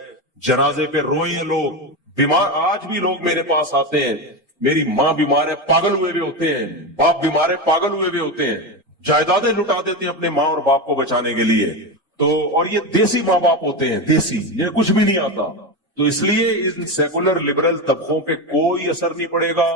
جنازے پہ روئے لوگ, بیمار. آج بھی لوگ میرے پاس آتے ہیں, میری ماں بیمار ہے, پاگل ہوئے ہوئے ہوتے ہیں, باپ بیمار ہے, پاگل ہوئے ہوئے ہوتے ہیں, جائیدادیں لٹا دیتے ہیں اپنے ماں اور باپ کو بچانے کے لیے. تو اور یہ دیسی ماں باپ ہوتے ہیں, دیسی, یہ کچھ بھی نہیں آتا. تو اس لیے ان سیکولر لبرل طبقوں پہ کوئی اثر نہیں پڑے گا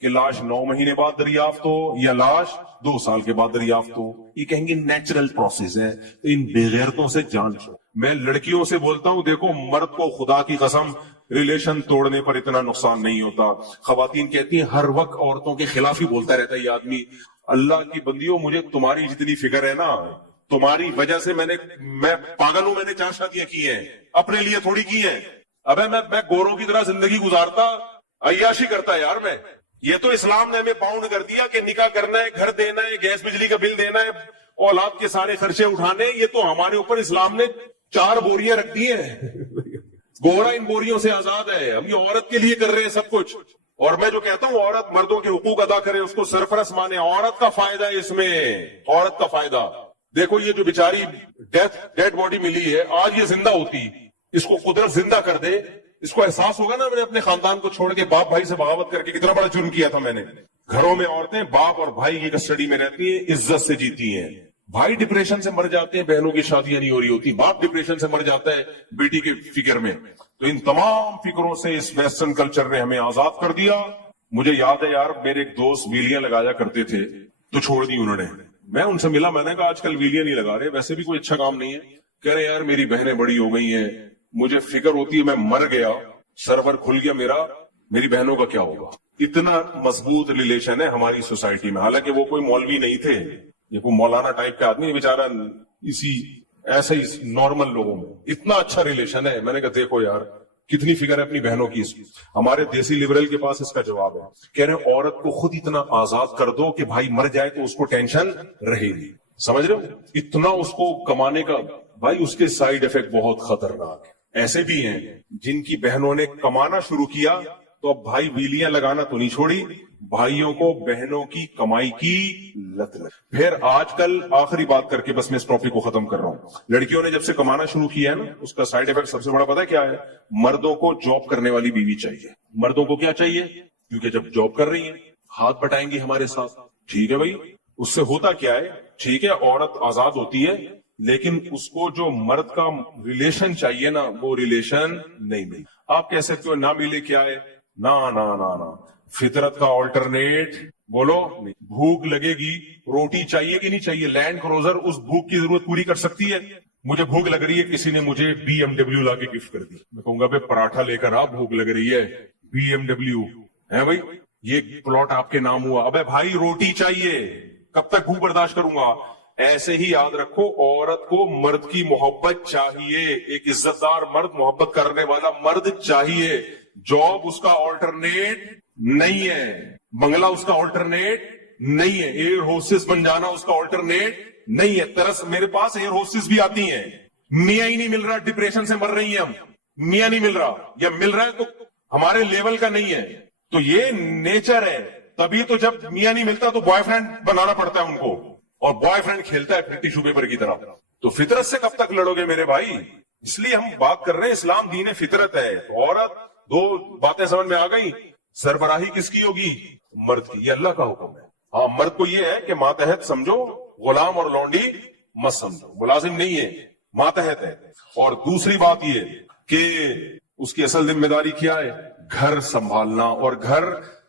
کہ لاش 9 مہینے بعد دریافت ہو یا لاش 2 سال کے بعد دریافت ہو. یہ کہیں گے نیچرل پروسیس ہے. ان بےغیرتوں سے جان چھوڑو. میں لڑکیوں سے بولتا ہوں, دیکھو مرد کو خدا کی قسم ریلیشن توڑنے پر اتنا نقصان نہیں ہوتا. خواتین کہتی ہیں ہر وقت عورتوں کے خلاف ہی بولتا رہتا ہے یہ آدمی. اللہ کی بندیوں, مجھے تمہاری جتنی فکر ہے نا, تمہاری وجہ سے میں پاگل ہوں, میں نے 4 شادیاں کی ہیں, اپنے لیے تھوڑی کی ہیں. ابے میں گوروں کی طرح زندگی گزارتا, عیاشی کرتا یار میں. یہ تو اسلام نے ہمیں باؤنڈ کر دیا کہ نکاح کرنا ہے, گھر دینا ہے, گیس بجلی کا بل دینا ہے, اولاد کے سارے خرچے اٹھانے. یہ تو ہمارے اوپر اسلام نے 4 بوریاں رکھ دی ہیں. گورا ان بوریوں سے آزاد ہے. ہم یہ عورت کے لیے کر رہے ہیں سب کچھ. اور میں جو کہتا ہوں عورت مردوں کے حقوق ادا کرے, اس کو سرپرست مانے. عورت کا فائدہ ہے اس میں, عورت کا فائدہ. دیکھو یہ جو بیچاری ڈیڈ باڈی ملی ہے, آج یہ زندہ ہوتی, اس کو قدرت زندہ کر دے, اس کو احساس ہوگا نا میں نے اپنے خاندان کو چھوڑ کے باپ بھائی سے بغاوت کر کے کتنا بڑا جرم کیا تھا میں نے. گھروں میں عورتیں باپ اور بھائی کی کسٹڈی میں رہتی ہیں, عزت سے جیتی ہیں. بھائی ڈپریشن سے مر جاتے ہیں, بہنوں کی شادیاں نہیں ہو رہی ہوتی, باپ ڈپریشن سے مر جاتا ہے بیٹی کے فکر میں. تو ان تمام فکروں سے اس ویسٹرن کلچر نے ہمیں آزاد کر دیا. مجھے یاد ہے یار, میرے ایک دوست ویلیاں لگایا کرتے تھے تو چھوڑ دی انہوں نے. میں ان سے ملا, میں نے کہا آج کل ویلیاں نہیں لگا رہے, ویسے بھی کوئی اچھا کام نہیں ہے. کہہ رہے یار میری بہنیں بڑی ہو گئی ہیں, مجھے فکر ہوتی ہے میں مر گیا, سرور کھل گیا میرا, میری بہنوں کا کیا ہوگا. اتنا مضبوط ریلیشن ہے ہماری سوسائٹی میں. حالانکہ وہ کوئی مولوی نہیں تھے, یہ کوئی مولانا ٹائپ کا آدمی, بیچارہ اسی ایسے ہی نارمل لوگوں میں اتنا اچھا ریلیشن ہے. میں نے کہا دیکھو یار کتنی فکر ہے اپنی بہنوں کی. ہمارے دیسی لبرل کے پاس اس کا جواب ہے, کہہ رہے عورت کو خود اتنا آزاد کر دو کہ بھائی مر جائے تو اس کو ٹینشن رہے گی. سمجھ رہے ہو, اتنا اس کو کمانے کا. بھائی اس کے سائیڈ ایفیکٹ بہت خطرناک ہے. ایسے بھی ہیں جن کی بہنوں نے کمانا شروع کیا تو اب بھائی ویلیاں لگانا تو نہیں چھوڑی, بھائیوں کو بہنوں کی کمائی کی لت لگ. پھر آج کل آخری بات کر کے بس میں اس ٹاپک کو ختم کر رہا ہوں. لڑکیوں نے جب سے کمانا شروع کیا ہے نا, اس کا سائیڈ ایفیکٹ سب سے بڑا پتہ ہے کیا ہے؟ مردوں کو جاب کرنے والی بیوی چاہیے. مردوں کو کیا چاہیے؟ کیونکہ جب جاب کر رہی ہیں ہاتھ بٹائیں گی ہمارے ساتھ. ٹھیک ہے بھائی, اس سے ہوتا کیا ہے, ٹھیک ہے عورت آزاد ہوتی ہے, لیکن اس کو جو مرد کا ریلیشن چاہیے نا, وہ ریلیشن نہیں ملے. آپ کہہ سکتے ہو نہ ملے کیا ہے, نہ فطرت کا آلٹرنیٹ بولو. بھوک لگے گی, روٹی چاہیے کہ نہیں چاہیے؟ لینڈ کروزر اس بھوک کی ضرورت پوری کر سکتی ہے. مجھے بھوک لگ رہی ہے, کسی نے مجھے BMW لا کے گفٹ کر دی, میں کہوں گا بھائی پراٹھا لے کر آپ, بھوک لگ رہی ہے, BMW ہے بھائی, یہ پلاٹ آپ کے نام ہوا. ابے بھائی روٹی چاہیے, کب تک بھوک برداشت کروں گا. ایسے ہی یاد رکھو, عورت کو مرد کی محبت چاہیے, ایک عزت دار مرد, محبت کرنے والا مرد چاہیے. جاب اس کا آلٹرنیٹ نہیں ہے, بنگلہ اس کا آلٹرنیٹ نہیں ہے, ایئر ہوسٹس بن جانا اس کا آلٹرنیٹ نہیں ہے. طرز میرے پاس ایئر ہوسٹس بھی آتی ہیں, میاں ہی نہیں مل رہا, ڈپریشن سے مر رہی ہیں, ہم میاں نہیں مل رہا, یا مل رہا ہے تو ہمارے لیول کا نہیں ہے. تو یہ نیچر ہے. تبھی تو جب میاں نہیں ملتا تو بوائے فرینڈ بنانا پڑتا ہے ان کو, اور بوائے فرینڈ کھیلتا ہے پھر ٹیشو پیپر کی طرح. تو فطرت سے کب تک لڑو گے میرے بھائی؟ اس لیے ہم بات کر رہے ہیں, اسلام دین فطرت ہے. تو عورت, 2 باتیں سمجھ میں آ گئی. سربراہی کس کی ہوگی؟ مرد کی. یہ اللہ کا حکم ہے. ہاں, مرد کو یہ ہے کہ ماتحت سمجھو, غلام اور لونڈی مت سمجھو. ملازم نہیں ہے, ماتحت ہے. اور دوسری بات یہ کہ اس کی اصل ذمہ داری کیا ہے؟ گھر سنبھالنا. اور گھر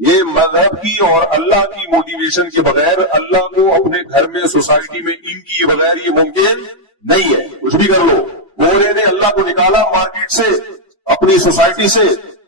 یہ مذہب کی اور اللہ کی موٹیویشن کے بغیر اللہ کو اپنے گھر میں سوسائٹی میں ان کی بغیر یہ ممکن نہیں ہے. کچھ بھی کر لو. گورے نے اللہ کو نکالا مارکیٹ سے, اپنی سوسائٹی سے,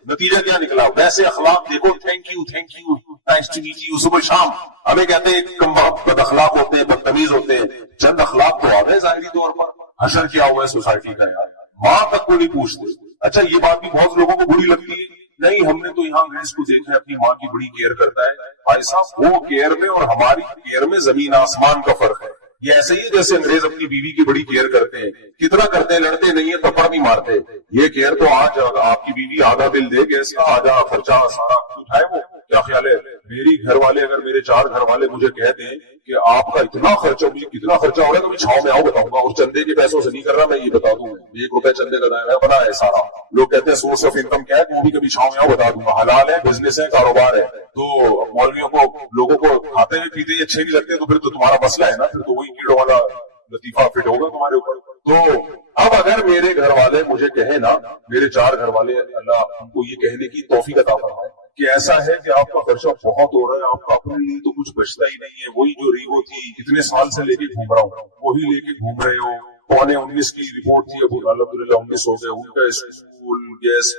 نتیجہ کیا نکلا؟ ویسے اخلاق دیکھو, thank you nice to meet you, صبح شام ہمیں کہتے ہیں کم بہت بد اخلاق ہوتے ہیں, بدتمیز ہوتے ہیں. چند اخلاق تو آ گئے ظاہری طور پر. حشر کیا ہوا ہے سوسائٹی کا یار, ماں تک کو نہیں پوچھتے. اچھا یہ بات بھی بہت لوگوں کو بری لگتی ہے, نہیں ہم نے تو یہاں انگریز کو دیکھا ہے اپنی ماں کی بڑی کیئر کرتا ہے. بھائی صاحب وہ کیئر میں اور ہماری کیئر میں زمین آسمان کا فرق ہے. یہ ایسے ہی جیسے انگریز اپنی بیوی کی بڑی کیئر کرتے ہیں. کتنا کرتے ہیں, لڑتے نہیں ہیں, تھپڑ نہیں مارتے. یہ کیئر تو آج آپ کی بیوی آدھا بل دے گیس کا, آدھا خرچہ سارا اٹھائے. وہ کیا خیال ہے, میری گھر والے اگر میرے 4 گھر والے مجھے کہہ دیں کہ آپ کا اتنا خرچہ, مجھے کتنا خرچہ ہو رہا ہے, تو میں چھاؤں میں آؤں بتاؤں گا. اور چندے کے پیسوں سے نہیں کر رہا, میں یہ بتا دوں, 1 روپے چندے کا دائرہ بنا ہے سارا. لوگ کہتے ہیں سورس آف انکم کیا ہے, وہ بھی کبھی چھاؤں میں آؤں بتا دوں گا. حلال ہے, بزنس ہے, کاروبار ہے. تو مولویوں کو, لوگوں کو کھاتے ہوئے پیتے ہی اچھے نہیں لگتے, تو پھر تو تمہارا مسئلہ ہے نا, پھر تو وہی کیڑوں والا لطیفہ فٹ ہوگا تمہارے اوپر. تو اب اگر میرے گھر والے مجھے کہیں نا, میرے 4 گھر والے, اللہ ان کو یہ کہنے کی توفیق عطا فرمائے کہ ایسا ہے کہ آپ کا خرچہ بہت ہو رہا ہے, آپ کا اپنے لیے تو کچھ بچتا ہی نہیں ہے, وہی جو ریگو تھی اتنے سال سے لے کے گھوم رہا ہوں, وہی لے کے گھوم رہے ہو. 19 کی رپورٹ تھی, اب الحمدللہ 19 ہو گئے. ان کا اسکول, گیس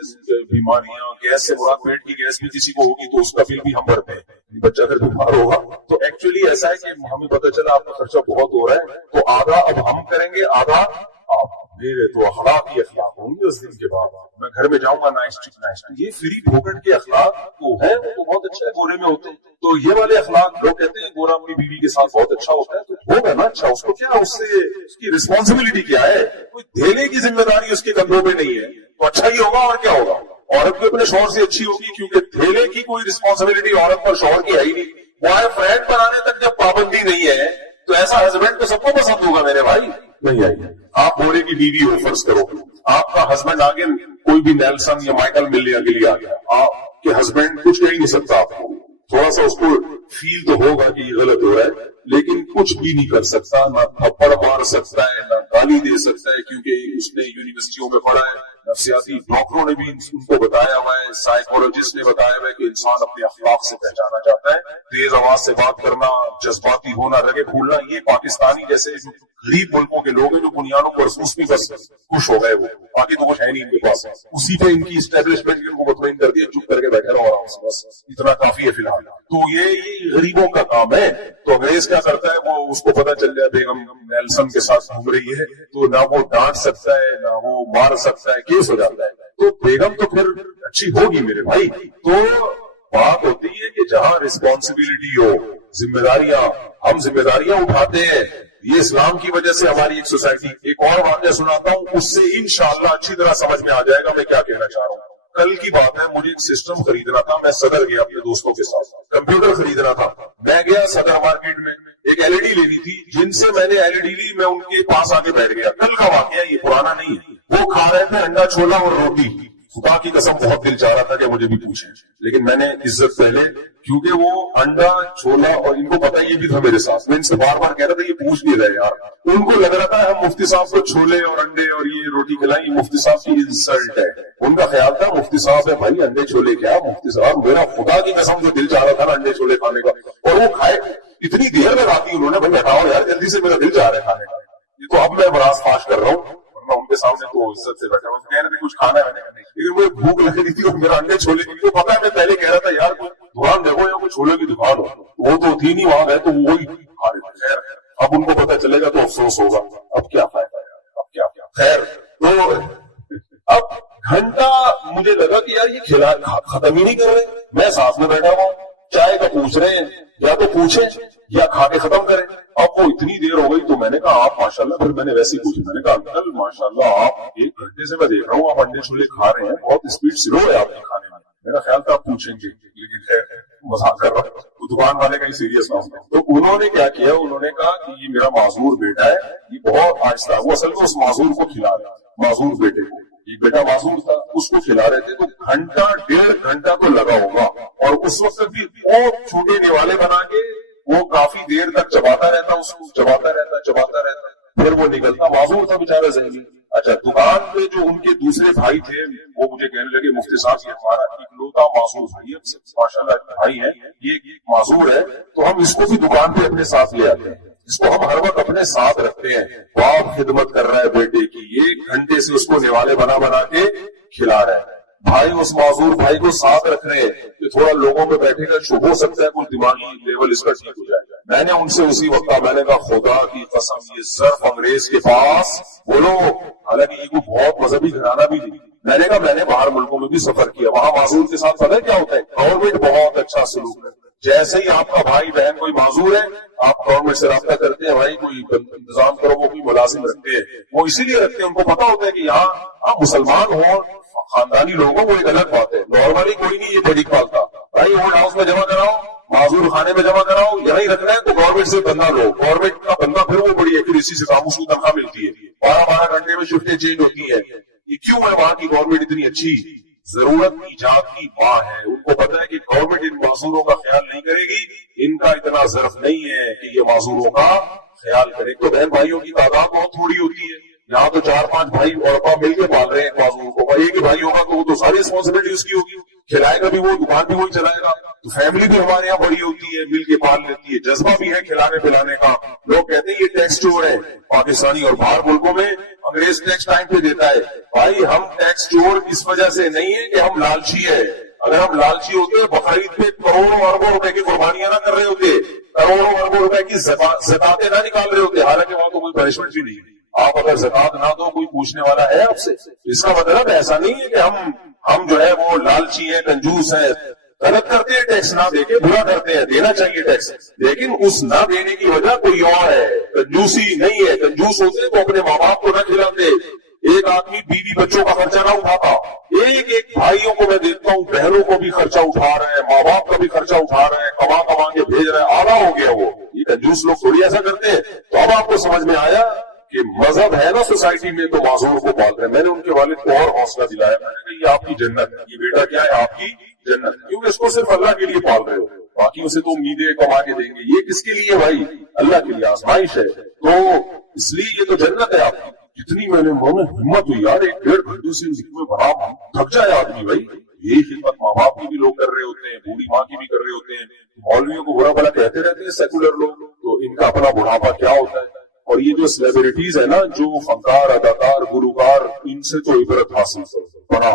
بیماریاں, گیس سے مراد پیٹ کی گیس بھی کسی کو ہوگی تو اس کا بل بھی ہم بھرتے ہیں. بچہ اگر بیمار ہوگا تو ایکچولی ایسا ہے کہ ہمیں پتہ چلا آپ کا خرچہ بہت ہو رہا ہے, تو آدھا اب ہم کریں گے, آدھا آپ. میرے تو اخلاق ہی اخلاق ہوں گے اس دن کے بعد. میں گھر میں جاؤں گا نائس ٹو. یہ فری پھوکٹ کے اخلاق وہ ہے, وہ تو بہت اچھا ہے, گورے میں ہوتے ہیں. تو یہ والے اخلاق لوگ کہتے ہیں گورا اپنی بیوی کے ساتھ بہت اچھا ہوتا ہے, تو ہوگا نا اچھا, اس کو کیا, اس سے اس کی رسپانسبلٹی کیا ہے, کوئی دھیلے کی ذمہ داری اس کے کندھوں پہ نہیں ہے, تو اچھا ہی ہوگا. اور کیا ہوگا, عورت بھی اپنے شوہر سے اچھی ہوگی, کیونکہ دھیلے کی کوئی رسپانسبلٹی عورت پر شوہر کی ہے ہی نہیں. وہ فرینڈ بنانے تک جب پابندی نہیں ہے تو ایسا ہسبینڈ تو سب کو پسند ہوگا میرے بھائی. نہیں آئیے, آپ گورے کی بیوی ہو فرض کرو, آپ کا ہسبینڈ آگے کوئی بھی نیلسن یا مائیکل ملنے کے لیے آ گیا, آپ کے ہسبینڈ کچھ کہہ نہیں سکتا آپ کو. تھوڑا سا اس کو فیل تو ہوگا کہ یہ غلط ہو رہا ہے, لیکن کچھ بھی نہیں کر سکتا, نہ تھپڑ مار سکتا ہے, نہ گالی دے سکتا ہے, کیونکہ اس نے یونیورسٹیوں میں پڑھا ہے. نفسیاتی ڈاکٹروں نے بھی ان کو بتایا ہوا ہے, سائیکولوجسٹ نے بتایا ہوا ہے کہ انسان اپنے اخلاق سے پہچانا چاہتا ہے. تیز آواز سے بات کرنا, جذباتی ہونا, رگے پھولنا, یہ پاکستانی جیسے غریب ملکوں کے لوگ ہیں جو بنیادوں پر محسوس بھی بس خوش ہو گئے, وہ باقی تو کچھ ہے نہیں ان کے پاس. اسی پہ ان کی اسٹیبلشمنٹ ان کو مطمئن کر دیا, چپ کر کے بیٹھے رہو آرام سے, بس اتنا کافی ہے فی الحال. تو یہ غریبوں کا کام ہے. تو انگریز کیا کرتا ہے, وہ اس کو پتا چل جائے بیگم نیلسن کے ساتھ گھوم رہی ہے, تو نہ وہ ڈانٹ سکتا ہے, نہ وہ مار سکتا ہے, کیس ہو جاتا ہے. تو بیگم تو پھر اچھی ہوگی میرے بھائی. تو بات ہوتی ہے کہ جہاں رسپانسبلٹی ہو, ذمہ داریاں, ہم ذمہ داریاں اٹھاتے ہیں. یہ اسلام کی وجہ سے ہماری ایک سوسائٹی. ایک اور واقعہ سناتا ہوں, اس سے انشاءاللہ اچھی طرح سمجھ میں آ جائے گا میں کیا کہنا چاہ رہا ہوں. کل کی بات ہے, مجھے ایک سسٹم خریدنا تھا, میں صدر گیا اپنے دوستوں کے ساتھ, کمپیوٹر خریدنا تھا. میں گیا صدر مارکیٹ میں, ایک LED لینی تھی. جن سے میں نے LED لی, میں ان کے پاس آگے بیٹھ گیا. کل کا واقعہ, یہ پرانا نہیں ہے. وہ کھا رہے تھے انڈا چھولا اور روٹی. خدا کی قسم بہت دل چاہ رہا تھا کہ مجھے بھی پوچھیں, لیکن میں نے عزت پہلے, کیونکہ وہ انڈا چھولا, اور ان کو پتا یہ بھی تھا میرے ساتھ, میں ان سے بار بار کہہ رہا تھا یہ پوچھ نہیں رہے یار. ان کو لگ رہا تھا ہم مفتی صاحب کو چھولے اور انڈے اور یہ روٹی کھلائیں, یہ مفتی صاحب کی انسلٹ ہے. ان کا خیال تھا مفتی صاحب ہے بھائی, انڈے چھولے کیا مفتی صاحب. میرا خدا کی قسم جو دل چاہ رہا تھا نا انڈے چھولے کھانے کا, اور وہ کھائے. اتنی دیر میں آتی انہوں نے, بھائی ہٹاؤ یار جلدی سے, میرا دل چاہ رہا ہے کھانے کا. یہ تو اب میں براز فاش کر رہا ہوں, ان کے سامنے تو عزت سے بیٹھا ہوں, کہہ رہے تھے کچھ کھانا ہے, لیکن مجھے بھوک لگ رہی تھی اور میرا انڈے چھولے کی. تو پتا ہے میں پہلے کہہ رہا تھا یار کوئی دکان دیکھو یا کوئی چھولے کی دکان ہو, وہ تو تھی نہیں وہاں گئے تو وہی کھا رہے تھے. خیر اب ان کو پتا چلے گا تو افسوس ہوگا, اب کیا فائدہ ہے, اب کیا. خیر تو اب گھنٹہ مجھے لگا کہ یار یہ کھلا ختم ہی نہیں کر رہے. میں ساتھ میں بیٹھا ہوا, چائے کا پوچھ رہے ہیں, یا تو پوچھیں یا کھا کے ختم کریں. اب وہ اتنی دیر ہو گئی تو میں نے کہا آپ ماشاءاللہ, پھر میں نے ویسے ہی پوچھا, میں نے کہا انکل ماشاءاللہ آپ 1 گھنٹے سے میں دیکھ رہا ہوں آپ انڈے چھولے کھا رہے ہیں, بہت اسپیڈ سلو ہے آپ کے کھانے میں. میرا خیال تھا آپ پوچھیں گے, لیکن خیر مذاق کر رہا ہوں, تو دکان والے کا ہی سیریس نہ ہوتا. تو انہوں نے کیا کیا, انہوں نے کہا کہ یہ میرا معذور بیٹا ہے, یہ بہت آہستہ, وہ اصل میں اس معذور کو کھلا رہا, معذور بیٹے کو, ایک بیٹا معذور تھا اس کو کھلا رہے تھے. تو گھنٹہ 1.5 گھنٹہ تو لگا ہوگا, اور اس وقت بھی بہت چھوٹے نوالے بنا کے وہ کافی دیر تک چباتا رہتا, اس کو چباتا رہتا. پھر وہ نکلتا, معذور تھا بیچارہ ذہنی. اچھا دکان پہ جو ان کے دوسرے بھائی تھے وہ مجھے کہنے لگے مفتی صاحب یہ ہمارا اکلوتا معذور بھائی ہے، ماشاء اللہ بھائی ہے، یہ معذور ہے تو ہم اس کو بھی دکان پہ اپنے ساتھ لے آتے ہیں، اس کو ہم ہر وقت اپنے ساتھ رکھتے ہیں، باپ خدمت کر رہا ہے بیٹے کی، 1 گھنٹے سے اس کو نوالے بنا بنا کے کھلا رہا ہے، بھائی اس معذور بھائی کو ساتھ رکھ رہے ہیں کہ تھوڑا لوگوں میں بیٹھے گا، ہو سکتا ہے کوئی دماغی لیول اس کا ٹھیک ہو جائے. میں نے ان سے اسی وقت میں نے کہا خدا کی قسم یہ ظرف انگریز کے پاس بولو، حالانکہ یہ کوئی بہت مذہبی گھرانہ بھی نہیں، میں نے کہا میں نے باہر ملکوں میں بھی سفر کیا، وہاں معذور کے ساتھ پتہ ہے کیا ہوتا ہے، گورنمنٹ بہت اچھا سلوک ہے، جیسے ہی آپ کا بھائی بہن کوئی معذور ہے آپ گورنمنٹ سے رابطہ کرتے ہیں، بھائی کوئی انتظام کرو، وہ کوئی ملازم رکھتے ہیں، وہ اسی لیے رکھتے ہیں، ان کو پتا ہوتا ہے کہ یہاں آپ مسلمان ہو خاندانی لوگوں وہ ایک الگ بات ہے، نارملی کوئی نہیں یہ بڑی پالتا، بھائی اولڈ ہاؤس میں جمع کراؤ، معذور خانے میں جمع کراؤ، یہاں ہی رکھنا ہے تو گورنمنٹ سے بندہ لو، گورنمنٹ کا بندہ پھر وہ بڑی ایکوریسی سے کام، اس کو تنخواہ ملتی ہے، 12 گھنٹے میں شفٹیں چینج ہوتی ہیں. یہ کیوں ہے وہاں کی گورنمنٹ اتنی اچھی؟ ضرورت ایجاد کی ماں ہے، ان کو پتا ہے کہ گورنمنٹ ان معذوروں کا خیال نہیں کرے گی، ان کا اتنا ظرف نہیں ہے کہ یہ معذوروں کا خیال کرے. تو بہن بھائیوں کی تعداد بہت تھوڑی ہوتی ہے، یہاں تو 4-5 بھائی اور ابا مل کے پال رہے ہیں معذور کو، ایک ہی بھائی ہوگا تو وہ تو ساری رسپانسبلٹی اس کی ہوگی، کھلائے گا بھی وہ، دکان بھی وہی چلائے گا، تو فیملی بھی ہمارے یہاں بڑی ہوتی ہے، مل کے پال لیتی ہے، جذبہ بھی ہے کھلانے پلانے کا. لوگ کہتے ہیں یہ ٹیکس چور ہے پاکستانی، اور باہر ملکوں میں انگریز ٹیکس ٹائم پہ دیتا ہے. بھائی ہم ٹیکس چور اس وجہ سے نہیں ہے کہ ہم لالچی ہے، اگر ہم لالچی ہوتے بقرعید پہ کروڑوں اربوں روپے کی قربانیاں نہ کر رہے ہوتے، کروڑوں اربوں روپے کی زکاتیں نہ نکال رہے ہوتے، حالانکہ وہاں تو کوئی پنشمنٹ بھی نہیں. آپ اگر زکات نہ دو کوئی پوچھنے والا ہے آپ سے، اس کا مطلب ایسا نہیں ہے کہ ہم جو ہے وہ لالچی ہیں، کنجوس ہیں، غلط کرتے ہیں ٹیکس نہ دے کے، برا کرتے ہیں، دینا چاہیے ٹیکس، لیکن اس نہ دینے کی وجہ کوئی اور ہے، کنجوسی نہیں ہے. کنجوس ہوتے تو اپنے ماں باپ کو نہ کھلاتے، ایک آدمی بیوی بچوں کا خرچہ نہ اٹھاتا، ایک بھائیوں کو میں دیکھتا ہوں بہنوں کو بھی خرچہ اٹھا رہے ہیں، ماں باپ کا بھی خرچہ اٹھا رہے ہیں، کما کما کے بھیج رہے ہیں، آدھا ہو گیا وہ. یہ کنجوس لوگ تھوڑی ایسا کرتے ہیں. تو اب آپ کو سمجھ میں آیا کہ مذہب ہے نا سوسائٹی میں تو معذور کو پال رہے ہیں. میں نے ان کے والد کو اور حوصلہ دلایا، میں نے کہا یہ آپ کی جنت ہے، یہ بیٹا کیا ہے آپ کی جنت، کیونکہ اس کو صرف اللہ کے لیے پال رہے ہو، باقی اسے تو امیدیں کما کے دیں گے، یہ کس کے لیے بھائی؟ اللہ کے لیے، آزمائش ہے، تو اس لیے یہ تو جنت ہے آپ کی. جتنی میں نے ہمت ہوئی یار 1-1.5 گھنٹے سے میں بڑا تھک جائے آدمی. بھائی یہی خدمت ماں باپ کی بھی لوگ کر رہے ہوتے ہیں، بوڑھی ماں کی بھی کر رہے ہوتے ہیں، مولویوں کو برا بھلا کہتے رہتے ہیں سیکولر لوگ، تو ان کا اپنا بڑھاپا کیا ہوتا ہے. اور یہ جو سیلیبریٹیز ہے نا، جو فنکار اداکار گلوکار، ان سے تو عبرت حاصل بنا،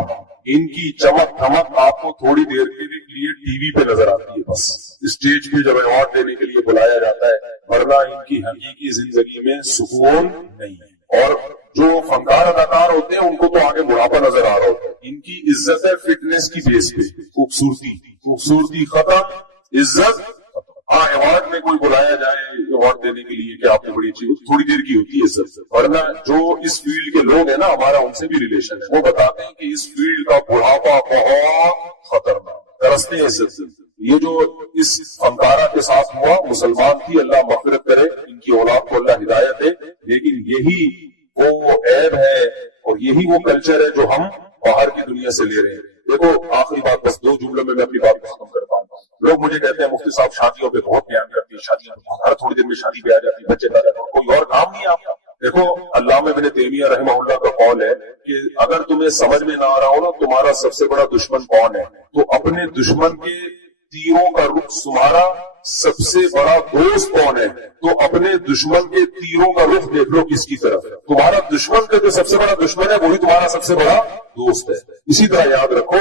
ان کی چمک دھمک آپ کو تھوڑی دیر کے لیے ٹی وی پہ نظر آتی ہے، بس اسٹیج پہ جب ایوارڈ دینے کے لیے بلایا جاتا ہے، ورنہ ان کی حقیقی زندگی میں سکون نہیں ہے. اور جو فنکار اداکار ہوتے ہیں ان کو تو آگے بڑھاپا نظر آ رہا ہوتا ہے، ان کی عزت ہے فٹنس کی بیس پہ، خوبصورتی ختم، عزت. ہاں ایوارڈ میں کوئی بلایا جائے ایوارڈ دینے کے لیے کہ آپ نے بڑی اچھی، تھوڑی دیر کی ہوتی ہے عزت، ورنہ جو اس فیلڈ کے لوگ ہیں نا، ہمارا ان سے بھی ریلیشن ہے، وہ بتاتے ہیں کہ اس فیلڈ کا بڑھاپا بہت خطرناک، ترستے ہیں عزت سے. یہ جو اس فنکارہ کے ساتھ ہوا، مسلمان تھی، اللہ مغفرت کرے، ان کی اولاد کو اللہ ہدایت دے، لیکن یہی وہ عیب ہے اور یہی وہ کلچر ہے جو ہم باہر کی دنیا سے لے رہے ہیں. دیکھو آخری بات، بس 2 جملوں میں اپنی بات کو ختم کرتا ہوں. لوگ مجھے کہتے ہیں مفتی صاحب شادیوں پہ بہت بیان کرتی ہے، شادیاں ہر تھوڑی دیر میں شادی پہ آ جاتی ہے، بچے پیدا کرو، کوئی اور کام نہیں آپ کا. دیکھو علامہ ابن تیمیہ رحمہ اللہ کا قول ہے کہ اگر تمہیں سمجھ میں نہ آ رہا ہو نا تمہارا سب سے بڑا دشمن کون ہے، تو اپنے دشمن کے تیروں کا رخ، تمہارا سب سے بڑا دوست کون ہے تو اپنے دشمن کے تیروں کا رخ دیکھ لو کس کی طرف ہے. تمہارا دشمن کا جو سب سے بڑا دشمن ہے وہی تمہارا سب سے بڑا دوست ہے. اسی طرح یاد رکھو